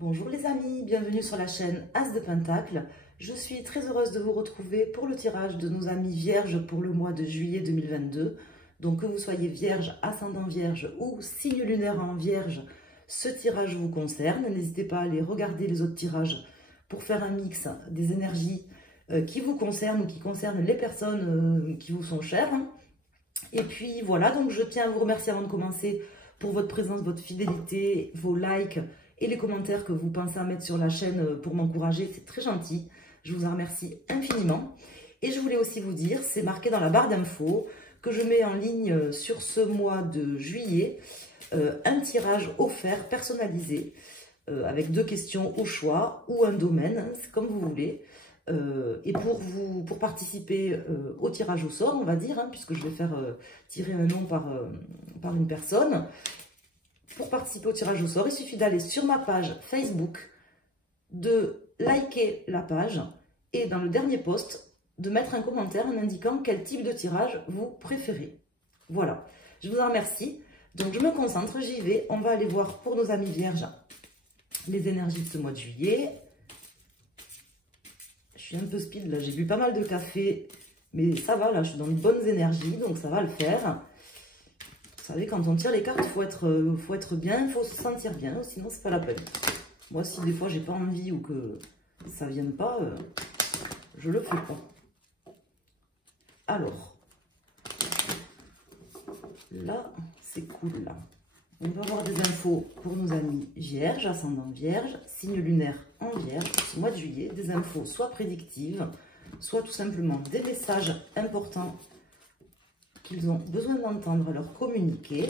Bonjour les amis, bienvenue sur la chaîne As de Pentacle. Je suis très heureuse de vous retrouver pour le tirage de nos amis vierges pour le mois de juillet 2022. Donc que vous soyez vierge, ascendant vierge ou signe lunaire en vierge, ce tirage vous concerne. N'hésitez pas à aller regarder les autres tirages pour faire un mix des énergies qui vous concernent ou qui concernent les personnes qui vous sont chères. Et puis voilà, donc je tiens à vous remercier avant de commencer pour votre présence, votre fidélité, vos likes et les commentaires que vous pensez à mettre sur la chaîne pour m'encourager, c'est très gentil. Je vous en remercie infiniment. Et je voulais aussi vous dire, c'est marqué dans la barre d'infos, que je mets en ligne sur ce mois de juillet un tirage offert, personnalisé, avec 2 questions au choix ou un domaine, c'est comme vous voulez. Et pour participer au tirage au sort, on va dire, puisque je vais faire tirer un nom par une personne. Pour participer au tirage au sort, il suffit d'aller sur ma page Facebook, de liker la page et dans le dernier post, de mettre un commentaire en indiquant quel type de tirage vous préférez. Voilà, je vous en remercie. Donc je me concentre, j'y vais. On va aller voir pour nos amis vierges les énergies de ce mois de juillet. Je suis un peu speed là, j'ai bu pas mal de café, mais ça va là, je suis dans de bonnes énergies, donc ça va le faire. Vous savez, quand on tire les cartes, il faut être bien, il faut se sentir bien, sinon c'est pas la peine. Moi, si des fois j'ai pas envie ou que ça ne vienne pas, je le fais pas. Alors, là, c'est cool là. On va avoir des infos pour nos amis vierges, ascendant vierge, signe lunaire en vierge, ce mois de juillet, des infos soit prédictives, soit tout simplement des messages importants qu'ils ont besoin d'entendre, leur communiquer.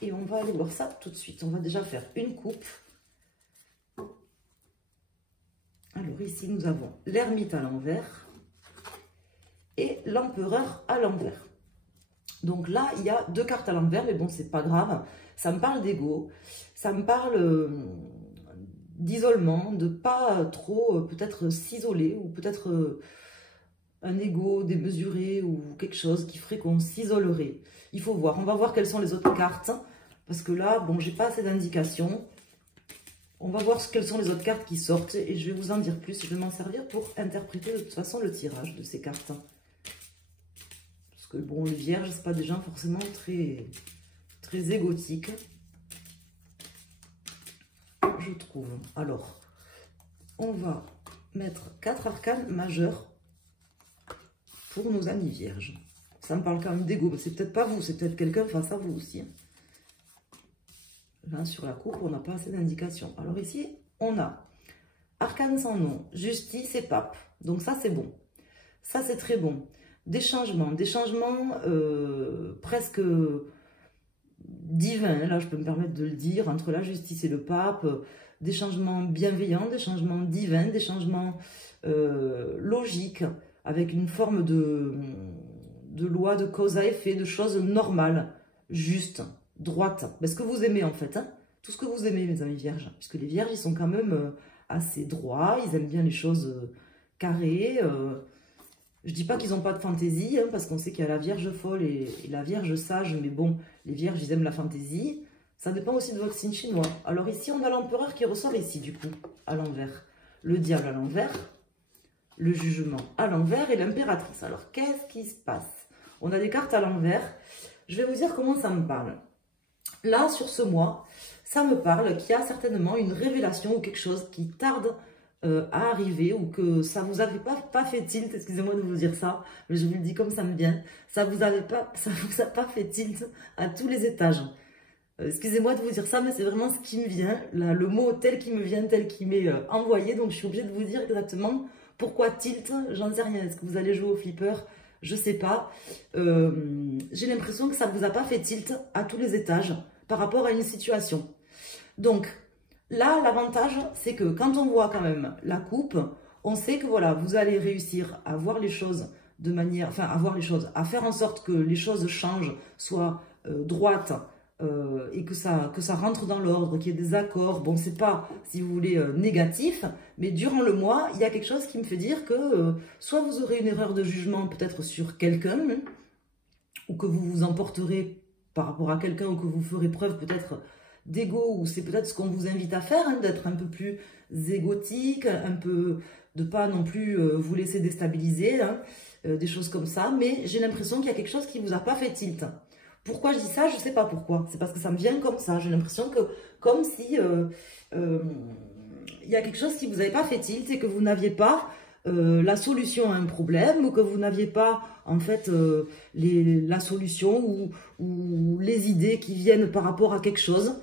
Et on va aller voir ça tout de suite. On va déjà faire une coupe. Alors ici, nous avons l'ermite à l'envers et l'empereur à l'envers. Donc là, il y a 2 cartes à l'envers, mais bon, c'est pas grave. Ça me parle d'ego, ça me parle d'isolement, de pas trop peut-être s'isoler ou peut-être un ego démesuré ou quelque chose qui ferait qu'on s'isolerait. Il faut voir. On va voir quelles sont les autres cartes. Parce que là, bon, j'ai pas assez d'indications. On va voir quelles sont les autres cartes qui sortent. Et je vais vous en dire plus. Je vais m'en servir pour interpréter de toute façon le tirage de ces cartes. Parce que bon, les vierges, c'est pas des gens forcément très égotiques. Je trouve. Alors, on va mettre 4 arcanes majeurs pour nos amis vierges. Ça me parle quand même d'ego, mais c'est peut-être pas vous, c'est peut-être quelqu'un face à vous aussi. Là, sur la coupe, on n'a pas assez d'indications. Alors ici, on a arcane sans nom, justice et pape. Donc ça, c'est bon. Ça, c'est très bon. Des changements presque divins. Là, je peux me permettre de le dire, entre la justice et le pape. Des changements bienveillants, des changements divins, des changements logiques, avec une forme de loi, de cause à effet, de choses normales, justes, droites. Ben, ce que vous aimez en fait, tout ce que vous aimez mes amis vierges, puisque les vierges, ils sont quand même assez droits, ils aiment bien les choses carrées. Je dis pas qu'ils n'ont pas de fantaisie, parce qu'on sait qu'il y a la vierge folle et la vierge sage, mais bon, les vierges, ils aiment la fantaisie. Ça dépend aussi de votre signe chinois. Alors ici, on a l'empereur qui ressort ici, du coup, à l'envers. Le diable à l'envers. Le jugement à l'envers et l'impératrice. Alors, qu'est-ce qui se passe? On a des cartes à l'envers. Je vais vous dire comment ça me parle. Là, sur ce mois, ça me parle qu'il y a certainement une révélation ou quelque chose qui tarde à arriver ou que ça vous avait pas fait tilt. Excusez-moi de vous dire ça, mais je vous le dis comme ça me vient. Ça vous a pas fait tilt à tous les étages. Excusez-moi de vous dire ça, mais c'est vraiment ce qui me vient. Là, le mot tel qui me vient, tel qui m'est envoyé. Donc, je suis obligée de vous dire exactement pourquoi tilt, j'en sais rien. Est-ce que vous allez jouer au flipper? Je sais pas. J'ai l'impression que ça ne vous a pas fait tilt à tous les étages par rapport à une situation. Donc, là, l'avantage, c'est que quand on voit quand même la coupe, on sait que voilà, vous allez réussir à voir les choses de manière... Enfin, à faire en sorte que les choses changent, soient droites, et que ça rentre dans l'ordre, qu'il y ait des accords. Bon, c'est pas, si vous voulez, négatif, mais durant le mois, il y a quelque chose qui me fait dire que soit vous aurez une erreur de jugement peut-être sur quelqu'un, ou que vous vous emporterez par rapport à quelqu'un, ou que vous ferez preuve peut-être d'ego, ou c'est peut-être ce qu'on vous invite à faire, hein, d'être un peu plus égotique, un peu, de pas non plus vous laisser déstabiliser, hein, des choses comme ça, mais j'ai l'impression qu'il y a quelque chose qui vous a pas fait tilt. Pourquoi je dis ça? Je sais pas pourquoi, c'est parce que ça me vient comme ça, j'ai l'impression que, comme si il y a quelque chose qui vous avait pas fait tilt et que vous n'aviez pas la solution à un problème, ou que vous n'aviez pas en fait la solution ou les idées qui viennent par rapport à quelque chose.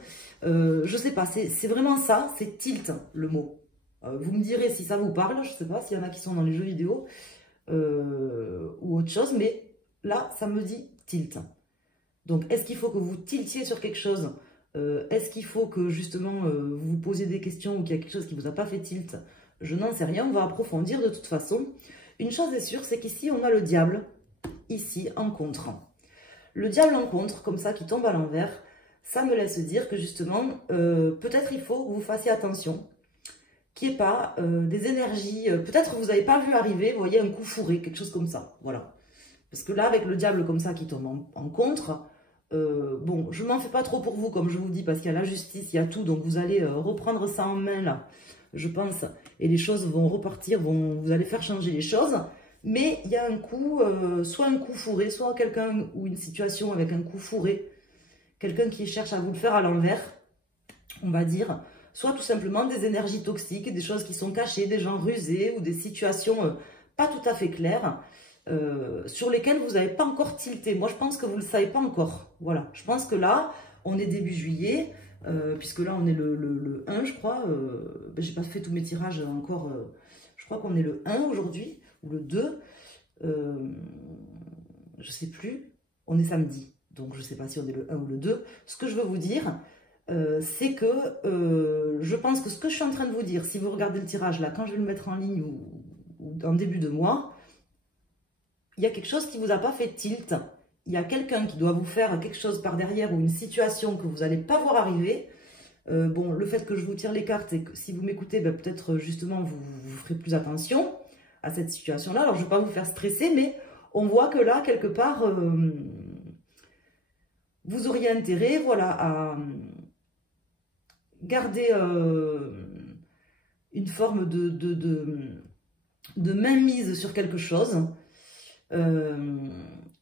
Je sais pas, c'est vraiment ça, c'est tilt le mot. Vous me direz si ça vous parle, je sais pas s'il y en a qui sont dans les jeux vidéo ou autre chose, mais là ça me dit tilt. Donc est-ce qu'il faut que vous tiltiez sur quelque chose? Est-ce qu'il faut que justement vous vous posiez des questions ou qu'il y a quelque chose qui vous a pas fait tilt? Je n'en sais rien, on va approfondir de toute façon. Une chose est sûre, c'est qu'ici, on a le diable, ici, en contre. Le diable en contre, comme ça, qui tombe à l'envers, ça me laisse dire que justement, peut-être il faut que vous fassiez attention, qu'il n'y ait pas des énergies, peut-être que vous n'avez pas vu arriver, vous voyez, un coup fourré, quelque chose comme ça, voilà. Parce que là, avec le diable comme ça qui tombe en contre, bon, je m'en fais pas trop pour vous, comme je vous dis, parce qu'il y a la justice, il y a tout, donc vous allez reprendre ça en main, là, je pense, et les choses vont repartir, vous allez faire changer les choses, mais il y a un coup, soit un coup fourré, soit quelqu'un ou une situation avec un coup fourré, quelqu'un qui cherche à vous le faire à l'envers, on va dire, soit tout simplement des énergies toxiques, des choses qui sont cachées, des gens rusés, ou des situations pas tout à fait claires, sur lesquelles vous n'avez pas encore tilté. Moi, je pense que vous ne le savez pas encore, voilà, je pense que là, on est début juillet, puisque là on est le 1 je crois, ben, j'ai pas fait tous mes tirages encore, je crois qu'on est le 1 aujourd'hui, ou le 2, je sais plus, on est samedi, donc je sais pas si on est le 1 ou le 2, ce que je veux vous dire, c'est que je pense que ce que je suis en train de vous dire, si vous regardez le tirage là, quand je vais le mettre en ligne ou en début de mois, il y a quelque chose qui vous a pas fait tilt. Il y a quelqu'un qui doit vous faire quelque chose par derrière ou une situation que vous n'allez pas voir arriver. Bon, le fait que je vous tire les cartes et que si vous m'écoutez, ben, peut-être justement vous ferez plus attention à cette situation-là. Alors, je ne vais pas vous faire stresser, mais on voit que là, quelque part, vous auriez intérêt, voilà, à garder une forme de mainmise sur quelque chose.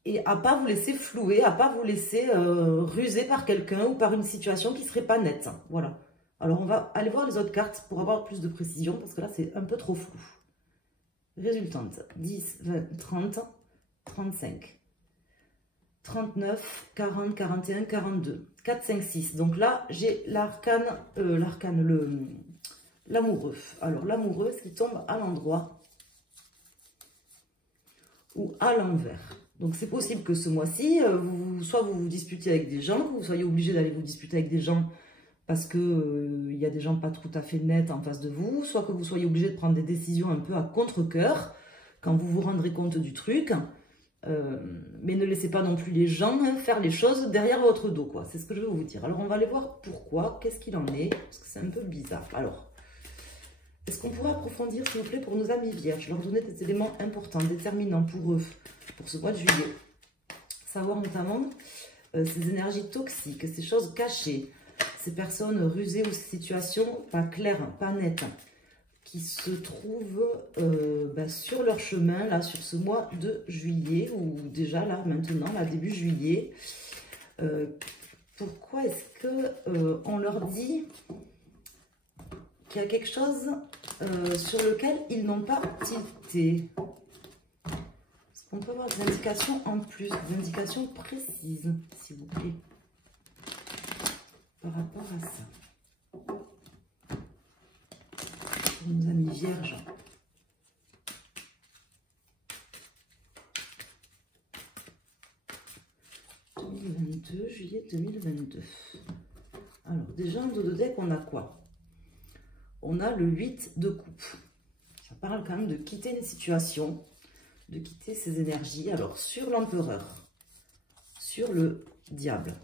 Et à pas vous laisser flouer, à pas vous laisser ruser par quelqu'un ou par une situation qui serait pas nette. Voilà. Alors on va aller voir les autres cartes pour avoir plus de précision, parce que là c'est un peu trop flou. Résultante, 10, 20, 30, 35, 39, 40, 41, 42, 4, 5, 6. Donc là j'ai l'arcane, l'amoureux. Alors l'amoureux, ce qui tombe à l'endroit ou à l'envers. Donc c'est possible que ce mois-ci, soit vous vous disputiez avec des gens, que vous soyez obligé d'aller vous disputer avec des gens parce que il y a des gens pas tout à fait nets en face de vous, soit que vous soyez obligé de prendre des décisions un peu à contre-cœur quand vous vous rendrez compte du truc. Mais ne laissez pas non plus les gens faire les choses derrière votre dos, quoi. C'est ce que je veux vous dire. Alors on va aller voir pourquoi, qu'est-ce qu'il en est, parce que c'est un peu bizarre. Alors, est-ce qu'on pourrait approfondir, s'il vous plaît, pour nos amis vierges, leur donner des éléments importants, déterminants pour eux, pour ce mois de juillet. Savoir notamment ces énergies toxiques, ces choses cachées, ces personnes rusées ou ces situations pas claires, pas nettes, qui se trouvent sur leur chemin, là, sur ce mois de juillet, ou déjà là, maintenant, là, début juillet. Pourquoi est-ce que on leur dit qu'il y a quelque chose sur lequel ils n'ont pas tilté? Est-ce qu'on peut avoir des indications en plus, des indications précises, s'il vous plaît, par rapport à ça? Pour nos amis vierges. Juillet 2022. Alors, déjà, en dos de deck, on a quoi? On a le 8 de coupe. Ça parle quand même de quitter une situation, de quitter ses énergies. Alors, sur l'empereur, sur le diable,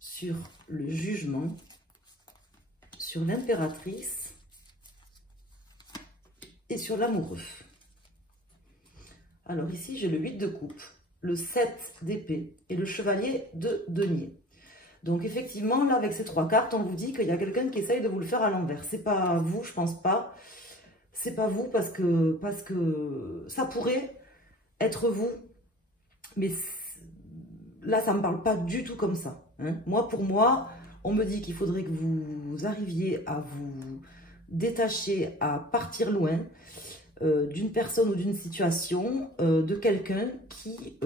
sur le jugement, sur l'impératrice et sur l'amoureux. Alors ici, j'ai le 8 de coupe, le 7 d'épée et le chevalier de denier. Donc effectivement, là, avec ces 3 cartes, on vous dit qu'il y a quelqu'un qui essaye de vous le faire à l'envers. C'est pas vous, je pense pas. C'est pas vous parce que ça pourrait être vous. Mais là, ça me parle pas du tout comme ça. Hein. Moi, pour moi, on me dit qu'il faudrait que vous arriviez à vous détacher, à partir loin d'une personne ou d'une situation, de quelqu'un qui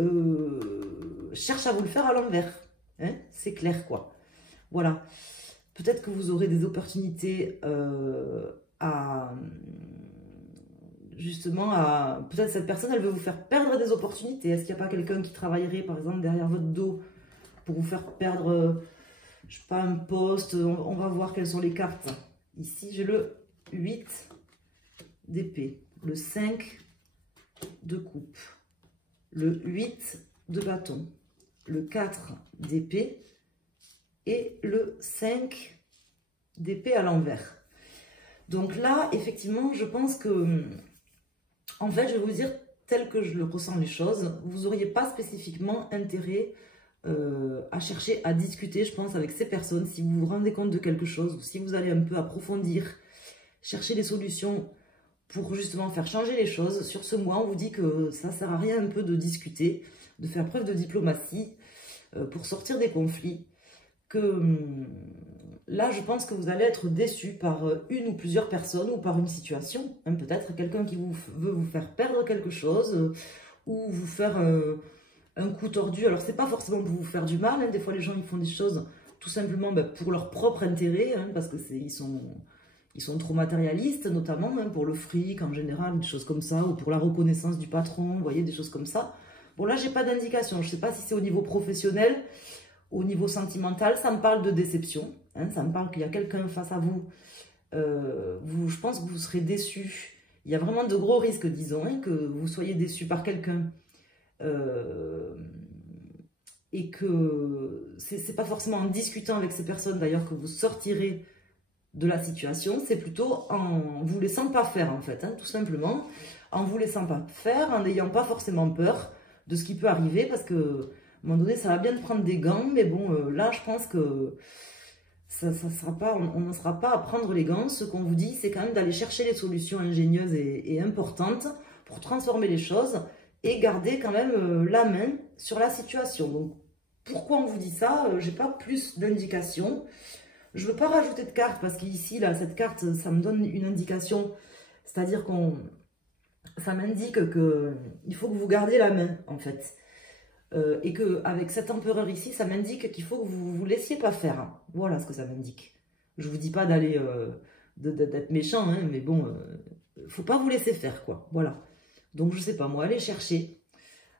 cherche à vous le faire à l'envers. Hein. C'est clair, quoi. Voilà. Peut-être que vous aurez des opportunités justement, peut-être cette personne, elle veut vous faire perdre des opportunités. Est-ce qu'il n'y a pas quelqu'un qui travaillerait, par exemple, derrière votre dos pour vous faire perdre, je sais pas, un poste? On va voir quelles sont les cartes. Ici, j'ai le 8 d'épée, le 5 de coupe, le 8 de bâton, le 4 d'épée et le 5 d'épée à l'envers. Donc là, effectivement, je pense que, en fait, je vais vous dire, tel que je le ressens les choses, vous n'auriez pas spécifiquement intérêt à chercher à discuter, je pense, avec ces personnes, si vous vous rendez compte de quelque chose, ou si vous allez un peu approfondir, chercher des solutions pour justement faire changer les choses. Sur ce mois, on vous dit que ça ne sert à rien un peu de discuter, de faire preuve de diplomatie pour sortir des conflits, que là, je pense que vous allez être déçu par une ou plusieurs personnes ou par une situation. Hein, peut-être quelqu'un qui veut vous faire perdre quelque chose ou vous faire un coup tordu. Alors, c'est pas forcément pour vous faire du mal. Hein. Des fois, les gens ils font des choses tout simplement pour leur propre intérêt, hein, parce que ils sont trop matérialistes, notamment hein, pour le fric en général, des choses comme ça, ou pour la reconnaissance du patron, vous voyez, des choses comme ça. Bon, là, j'ai pas d'indication. Je sais pas si c'est au niveau professionnel. Au niveau sentimental, ça me parle de déception. Hein, ça me parle qu'il y a quelqu'un face à vous. Je pense que vous serez déçu. Il y a vraiment de gros risques, disons, hein, que vous soyez déçu par quelqu'un. Et que c'est pas forcément en discutant avec ces personnes, d'ailleurs, que vous sortirez de la situation. C'est plutôt en vous laissant pas faire, en fait. Hein, tout simplement. En vous laissant pas faire, en n'ayant pas forcément peur de ce qui peut arriver, parce que à un moment donné, ça va bien de prendre des gants, mais bon, là, je pense que ça sera pas, on n'en sera pas à prendre les gants. Ce qu'on vous dit, c'est quand même d'aller chercher les solutions ingénieuses et importantes pour transformer les choses et garder quand même la main sur la situation. Donc, pourquoi on vous dit ça? J'ai pas plus d'indications. Je veux pas rajouter de cartes parce qu'ici, là, cette carte, ça me donne une indication. C'est-à-dire ça m'indique qu'il faut que vous gardiez la main, en fait. Et qu'avec cet empereur ici, ça m'indique qu'il faut que vous ne vous laissiez pas faire. Hein. Voilà ce que ça m'indique. Je ne vous dis pas d'aller d'être méchant, hein, mais bon, faut pas vous laisser faire, quoi. Voilà. Donc, je sais pas, moi, allez chercher.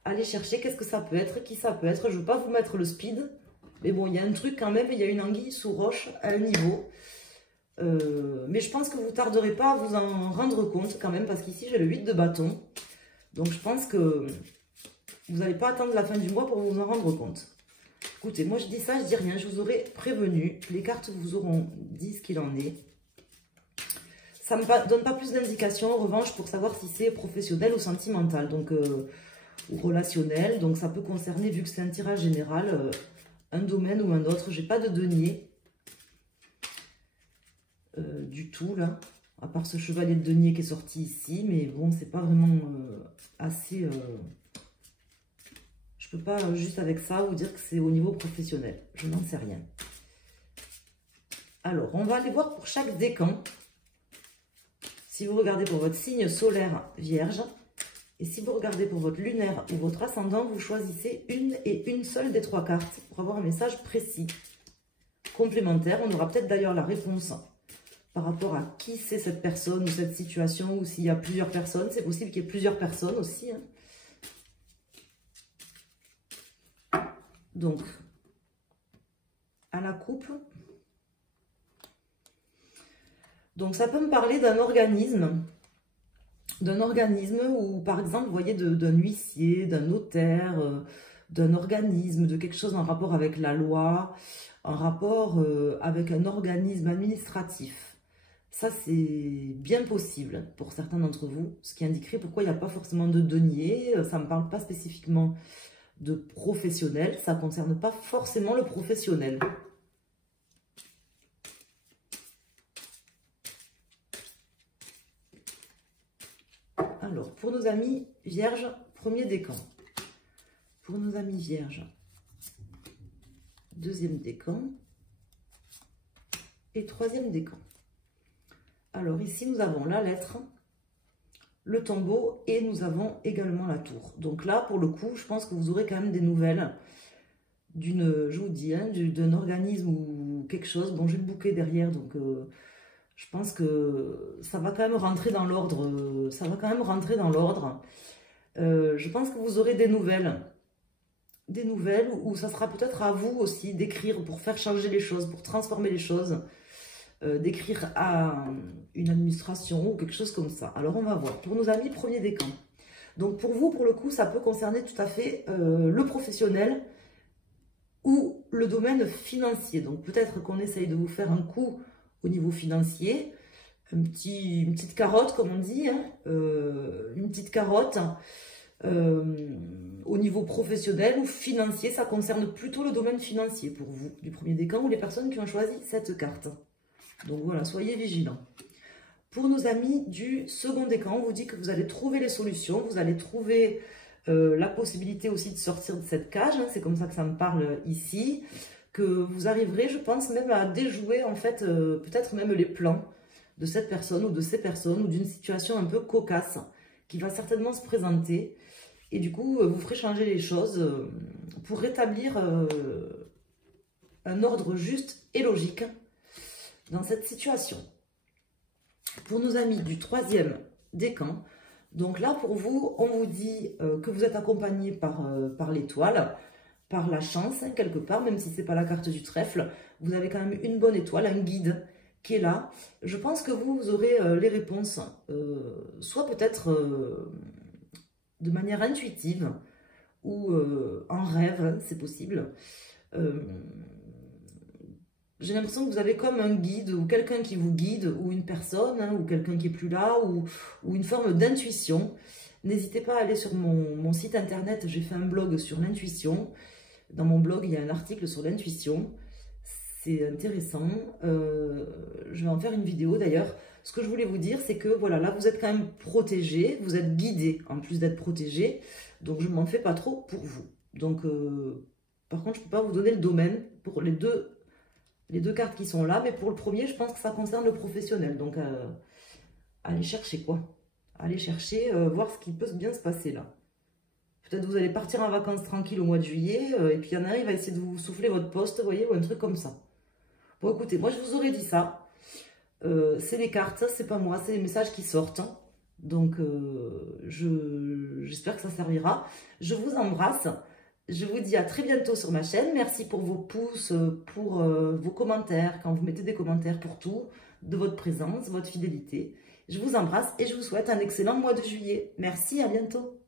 Allez chercher, qu'est-ce que ça peut être, qui ça peut être. Je ne veux pas vous mettre le speed, mais bon, il y a un truc quand même, il y a une anguille sous roche à un niveau. Mais je pense que vous ne tarderez pas à vous en rendre compte quand même, parce qu'ici, j'ai le 8 de bâton. Donc, je pense que vous n'allez pas attendre la fin du mois pour vous en rendre compte. Écoutez, moi je dis ça, je dis rien, je vous aurais prévenu. Les cartes vous auront dit ce qu'il en est. Ça ne me donne pas plus d'indications, en revanche, pour savoir si c'est professionnel ou sentimental, donc, ou relationnel. Donc ça peut concerner, vu que c'est un tirage général, un domaine ou un autre. J'ai pas de denier du tout, là. À part ce chevalier de denier qui est sorti ici. Mais bon, c'est pas vraiment assez... Je ne peux pas, juste avec ça, vous dire que c'est au niveau professionnel. Je n'en sais rien. Alors, on va aller voir pour chaque décan. Si vous regardez pour votre signe solaire vierge, et si vous regardez pour votre lunaire ou votre ascendant, vous choisissez une seule des 3 cartes pour avoir un message précis, complémentaire. On aura peut-être d'ailleurs la réponse par rapport à qui c'est cette personne ou cette situation, ou s'il y a plusieurs personnes. C'est possible qu'il y ait plusieurs personnes aussi, hein. Donc, à la coupe, donc ça peut me parler d'un organisme où, par exemple, vous voyez, d'un huissier, d'un notaire, d'un organisme, de quelque chose en rapport avec la loi, en rapport avec un organisme administratif. Ça, c'est bien possible pour certains d'entre vous, ce qui indiquerait pourquoi il n'y a pas forcément de denier. Ça ne me parle pas spécifiquement de professionnel, ça ne concerne pas forcément le professionnel. Alors, pour nos amis vierges, premier décan. Pour nos amis vierges, deuxième décan. Et troisième décan. Alors, ici, nous avons la lettre, le tombeau et nous avons également la tour. Donc là, pour le coup, je pense que vous aurez quand même des nouvelles d'une, je vous dis, hein, d'un organisme ou quelque chose. Bon, j'ai le bouquet derrière, donc je pense que ça va quand même rentrer dans l'ordre. Ça va quand même rentrer dans l'ordre. Je pense que vous aurez des nouvelles. Des nouvelles où ça sera peut-être à vous aussi d'écrire pour faire changer les choses, pour transformer les choses. D'écrire à une administration ou quelque chose comme ça. Alors, on va voir. Pour nos amis, premier décan. Donc, pour vous, pour le coup, ça peut concerner tout à fait le professionnel ou le domaine financier. Donc, peut-être qu'on essaye de vous faire un coup au niveau financier. Une petite carotte, comme on dit. Hein, une petite carotte. Au niveau professionnel ou financier, ça concerne plutôt le domaine financier pour vous, du premier décan ou les personnes qui ont choisi cette carte. Donc voilà, soyez vigilants. Pour nos amis du second décan, on vous dit que vous allez trouver les solutions, vous allez trouver la possibilité aussi de sortir de cette cage, hein, c'est comme ça que ça me parle ici, que vous arriverez, je pense, même à déjouer en fait, peut-être même les plans de cette personne ou de ces personnes ou d'une situation un peu cocasse qui va certainement se présenter. Et du coup, vous ferez changer les choses pour rétablir un ordre juste et logique dans cette situation. Pour nos amis du troisième décan, donc là pour vous, on vous dit que vous êtes accompagné par l'étoile, par la chance, hein, quelque part, même si ce n'est pas la carte du trèfle, vous avez quand même une bonne étoile, un guide qui est là. Je pense que vous aurez les réponses, soit peut-être de manière intuitive ou en rêve, hein, c'est possible. J'ai l'impression que vous avez comme un guide ou quelqu'un qui vous guide ou une personne hein, ou quelqu'un qui est plus là ou une forme d'intuition. N'hésitez pas à aller sur mon site internet, j'ai fait un blog sur l'intuition. Dans mon blog, il y a un article sur l'intuition. C'est intéressant. Je vais en faire une vidéo d'ailleurs. Ce que je voulais vous dire, c'est que voilà, là vous êtes quand même protégé, vous êtes guidé en plus d'être protégé. Donc je ne m'en fais pas trop pour vous. Donc par contre, je ne peux pas vous donner le domaine pour les deux cartes qui sont là, mais pour le premier, je pense que ça concerne le professionnel. Donc, allez chercher quoi. Allez chercher, voir ce qui peut bien se passer là. Peut-être vous allez partir en vacances tranquille au mois de juillet, et puis il y en a un, il va essayer de vous souffler votre poste, vous voyez, ou un truc comme ça. Bon, écoutez, moi, je vous aurais dit ça. C'est les cartes, c'est pas moi, c'est les messages qui sortent. Donc, j'espère que ça servira. Je vous embrasse. Je vous dis à très bientôt sur ma chaîne. Merci pour vos pouces, pour vos commentaires, quand vous mettez des commentaires pour tout, de votre présence, votre fidélité. Je vous embrasse et je vous souhaite un excellent mois de juillet. Merci, à bientôt.